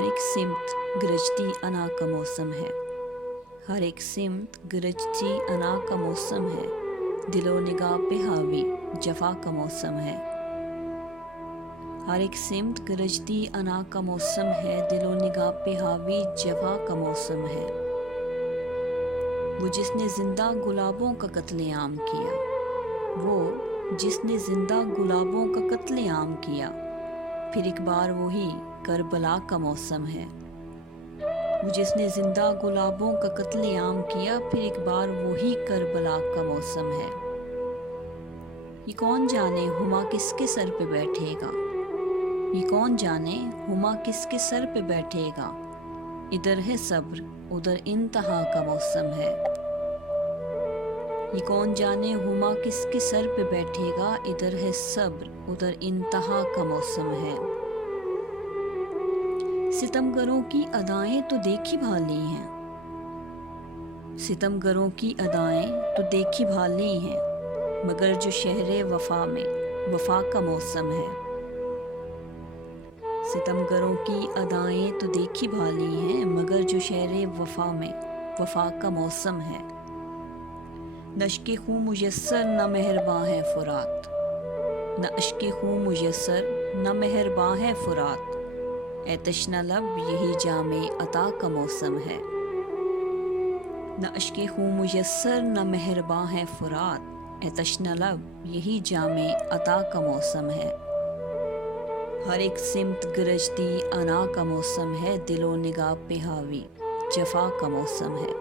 ہر ایک سمت گرجتی انا کا موسم ہے، ہر ایک سمت گرجتی انا کا موسم ہے، دل و نگاہ پہ حاوی جفا کا موسم ہے۔ ہر ایک سمت گرجتی انا کا موسم ہے، دل و نگاہ پہ حاوی جفا کا موسم ہے۔ وہ جس نے زندہ گلابوں کا قتل عام کیا، وہ جس نے زندہ گلابوں کا قتل عام کیا، پھر ایک بار وہی کربلا کا موسم ہے۔ وہ جس نے زندہ گلابوں کا قتل عام کیا، پھر ایک بار وہی کربلا کا موسم ہے۔ یہ کون جانے ہما کس کے سر پہ بیٹھے گا، یہ کون جانے ہما کس کے سر پہ بیٹھے گا، ادھر ہے صبر ادھر انتہا کا موسم ہے۔ یہ کون جانے ہما کس کے سر پہ بیٹھے گا، ادھر ہے صبر ادھر انتہا کا موسم ہے۔ ستمگروں کی ادائیں تو دیکھی بھالی ہیں، ستمگروں کی ادائیں تو دیکھی بھالی ہیں، مگر جو شہر وفا میں وفا کا موسم ہے۔ ستمگروں کی ادائیں تو دیکھی بھالی ہیں، مگر جو شہر وفا میں وفا کا موسم ہے۔ نہ اشک خوں میسر نہ مہرباں ہے فرات، نہ اشک خوں میسر نہ مہرباں ہے فرات، اے تشنہ لب یہی جام عطا کا موسم ہے۔ نہ اشک خوں میسر نہ مہرباں ہے فرات، اے تشنہ لب یہی جام عطا کا موسم ہے۔ ہر ایک سمت گرجتی انا کا موسم ہے، دل و نگاہ پہ حاوی جفا کا موسم ہے۔